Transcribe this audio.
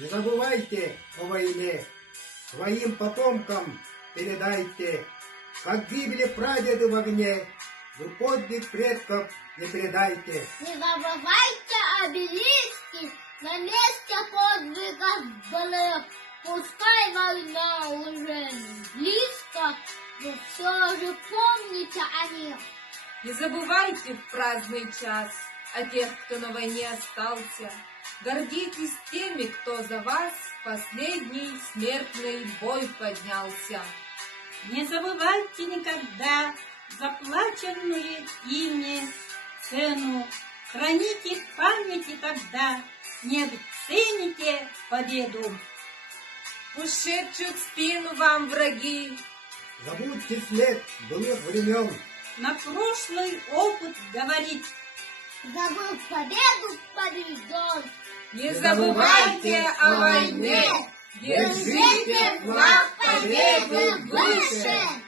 Не забывайте о войне, своим потомкам передайте, как гибли прадеды в огне, вы подвиг предков не предайте. Не забывайте обелиски, на месте подвигов былых. Пускай война уже близко, но все же помните о них. Не забывайте в праздный час о тех, кто на войне остался. Гордитесь теми, кто за вас в последний смертный бой поднялся. Не забывайте никогда заплаченную ими цену. Храните в памяти тогда, не обесцените победу. Ушедших в спину вам враги, Забудьте след былых времен, На прошлый опыт говорить. Забыв победу побежден. не забывайте о войне, держите флаг победы выше.